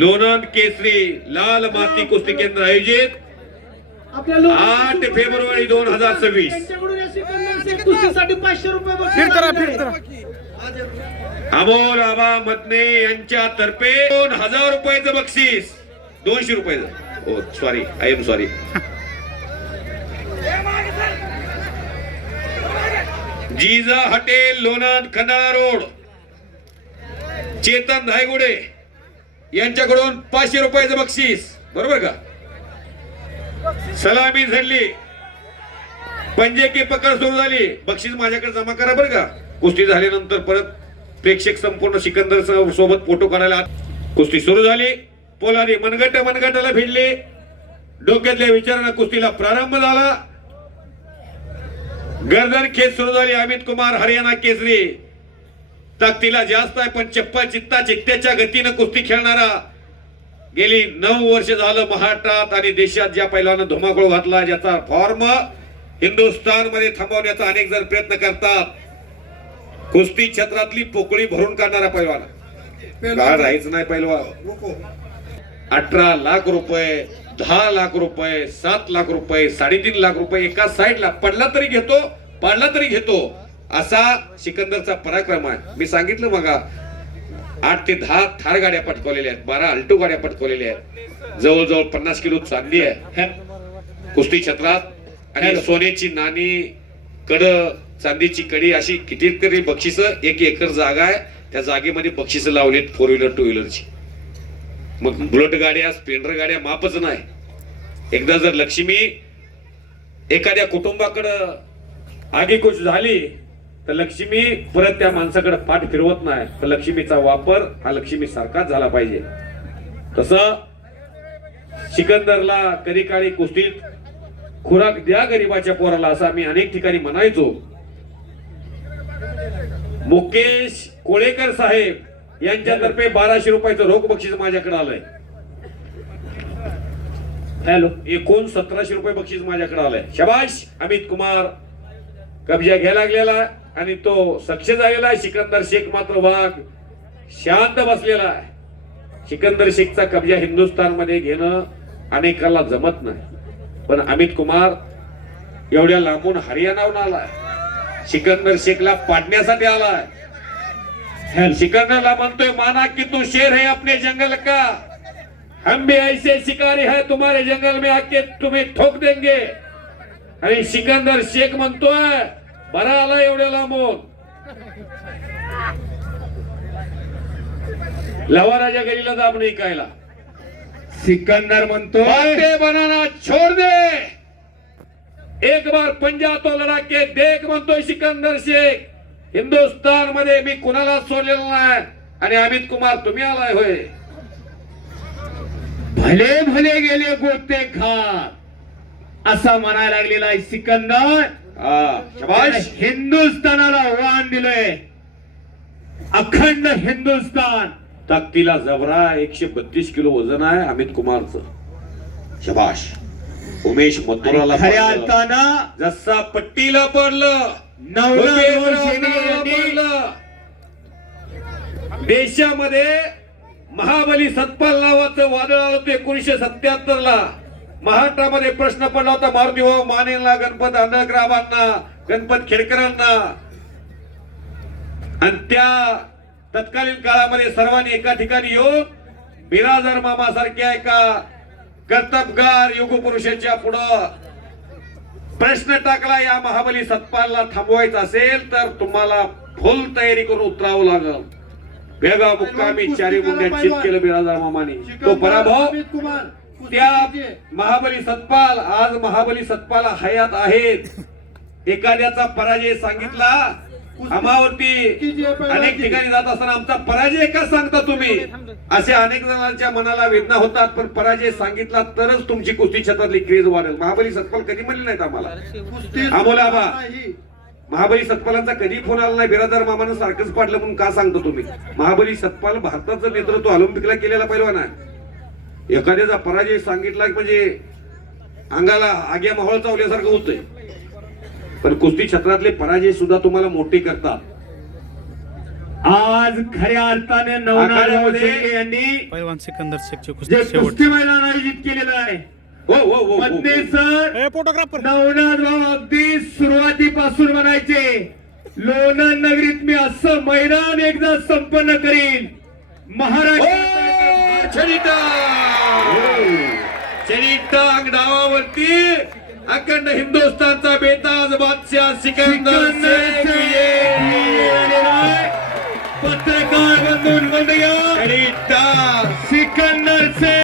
लोणंद केसरी लाल माती कुस्ती केंद्र आयोजित आठ फेब्रुवारी दोन हजार सव्वीस. अमोल आबा मदने यांच्या तर्फे दोन हजार रुपयाचं बक्षीस. दोनशे रुपयाचं oh sorry I am sorry जिजा हॉटेल लोणंद खंडाळा रोड. चेतन धायगुडे. यांच्याकडून पाचशे रुपयाचं बक्षीस. बरोबर का? सलामी झडली पंजे की पकड सुरू झाली. बक्षीस माझ्याकडे जमा करा बरं का? कुस्ती झाल्यानंतर परत प्रेक्षक संपूर्ण सिकंदर सोबत फोटो काढायला कुस्ती सुरू झाली. पोलारी मनगट मनगटाला भिडली. डोक्यातल्या विचारांना कुस्तीला प्रारंभ झाला. गर्दन खेच सुरू झाली. अमित कुमार हरियाणा केसरी. ताकदीला जास्त आहे पण चप्पल चित्ता चित्त्याच्या गतीनं कुस्ती खेळणारा. गेली नऊ वर्ष झालं महाराष्ट्रात आणि देशात ज्या पैलवानं धुमाकूळ घातला ज्याचा फॉर्म हिंदुस्थानमध्ये थांबवण्याचा अनेक जण प्रयत्न करतात. कुस्ती क्षेत्रातली पोकळी भरून काढणारा पैलवान. राहायचं नाही पैलवान. अठरा लाख रुपये दहा लाख रुपये सात लाख रुपये साडेतीन लाख रुपये एका साईडला पडला तरी घेतो पाडला तरी घेतो. असा सिकंदरचा पराक्रम आहे. मी सांगितलं मग आठ ते दहा थार गाड्या पटकवलेल्या आहेत बारा अल्टो गाड्या पटकवलेल्या आहेत. जवळजवळ पन्नास किलो चांदी आहे. कुस्ती क्षेत्रात आणि सोन्याची नाणी कड चांदीची कडी अशी कितीतरी बक्षिस एक एकर जागा आहे. त्या जागेमध्ये बक्षिस लावलीत फोर व्हीलर टू व्हीलरची मग बुलेट गाड्या स्प्लेंडर गाड्या मापच नाही. एकदा जर लक्ष्मी एखाद्या कुटुंबाकडं आगीकुश झाली तर लक्ष्मी परत त्या माणसाकडे पाठ फिरवत नाही. तर लक्ष्मीचा वापर हा लक्ष्मी सारखाच झाला पाहिजे. तसं सिकंदरला कधी काळी कुस्तीत खुराक द्या गरीबाच्या पोराला असं आम्ही अनेक ठिकाणी म्हणायचो. मुकेश कोळेकर साहेब यांच्यातर्फे बाराशे रुपयाचं रोख बक्षीस माझ्याकडे आलंय. हॅलो. एकूण सतराशे रुपये बक्षीस माझ्याकडे आलंय. शबाश अमित कुमार. कब्जा घ्यायला लागलेला. आणि तो सक्ष झालेला आहे. सिकंदर शेख मात्र वाघ. शांत बसलेला आहे. सिकंदर शेखचा कब्जा हिंदुस्थानमध्ये घेणं अनेकाला जमत नाही. पण अमित कुमार एवढ्या लांबून हरियाणाहून आलाय. सिकंदर शेखला पाडण्यासाठी आलाय. सिकंदरला म्हणतोय माना की तू शेर है अपने जंगल का? हम भी ऐसे शिकारी है तुम्हारे जंगल में आके तुम्हें ठोक देंगे. आणि सिकंदर शेख म्हणतोय बरा आला एवढ्या लांबून. लवाराच्या गलीला दाब नाही कायला सिकंदर म्हणतोय बाते बनाना छोड़ दे. एक बार पंजा तो लढा के देख म्हणतोय सिकंदर शेख. हिंदुस्थानमध्ये मी कुणाला सोडलेलं नाही आणि अमित कुमार तुम्ही आलाय होय. भले भले गेले गोते खात असा म्हणायला लागलेला आहे सिकंदर. हिंदुस्थानाला वाण दिलंय. अखंड हिंदुस्थान. ताकदीला जबरा एकशे बत्तीस किलो वजन आहे अमित कुमारचं. शबाश. उमेश मथुराला खऱ्या. अर्थानं जसा पट्टीला पडलं. पडलं. देशामध्ये महाबली सतपाल नावाचं वादळ आलं होतं एकोणीशे सत्याहत्तर ला महाराष्ट्रामध्ये प्रश्न पडला होता मारुती भाऊ मानेला गणपत आंधळकराबांना गणपत खेडकरांना. आणि त्या तत्कालीन काळामध्ये सर्वांनी एका ठिकाणी येऊन बिराजर मामा सारख्या एका कर्तबगार युगपुरुषाच्या पुढं प्रश्न टाकला या महाबली सतपालला थांबवायचा असेल तर तुम्हाला फुल तयारी करून उतरावं लागल. बेगाव मुक्कामी चारी मुंड्या चित केलं बिराजर मामाने. तो पराभव त्या महाबली सतपाल आज महाबली सतपाल हयात आहेत. एखाद्याचा पराजय सांगितला अमावरती अनेक ठिकाणी जात असताना आमचा पराजय का सांगता तुम्ही? असे अनेक जणांच्या मनाला वेदना होतात पण पराजय सांगितला तरच तुमची कुस्ती क्षेत्रातली क्रेज वाढेल. महाबली सतपाल कधी म्हणले नाहीत आम्हाला? कुस्ती महाबली सतपालांचा कधी फोन आला नाही? बिरादार मामानं सारखंच पाडलं म्हणून का सांगतो तुम्ही? महाबली सतपाल भारताचं नेतृत्व ऑलिम्पिकला केलेला पहिलवान आहे. एखाद्याचा पराजय सांगितला की म्हणजे अंगाला आग्या माहोळ चावल्यासारखं होतंय. पण कुस्ती क्षेत्रातले पराजय सुद्धा तुम्हाला मोठे करतात. आज खऱ्या अर्थाने नवनाथ यांनी पैलवान सिकंदर शेखची कुस्ती कुस्ती मैदान आयोजित केलेलं आहे. हो हो हो. Sir photographer. नवनाथ भाऊ अगदी सुरुवातीपासून म्हणायचे लोणंद नगरीत मी असं मैदान एकदा संपन्न करीन. महाराष्ट्र ચેરીટા અંગ ડાવા વળતી અખંડ હિન્દુસ્તાન તા બેતાજ બાદશાહ સિકંદર શેખ પત્રકાર બંધુ વંદયા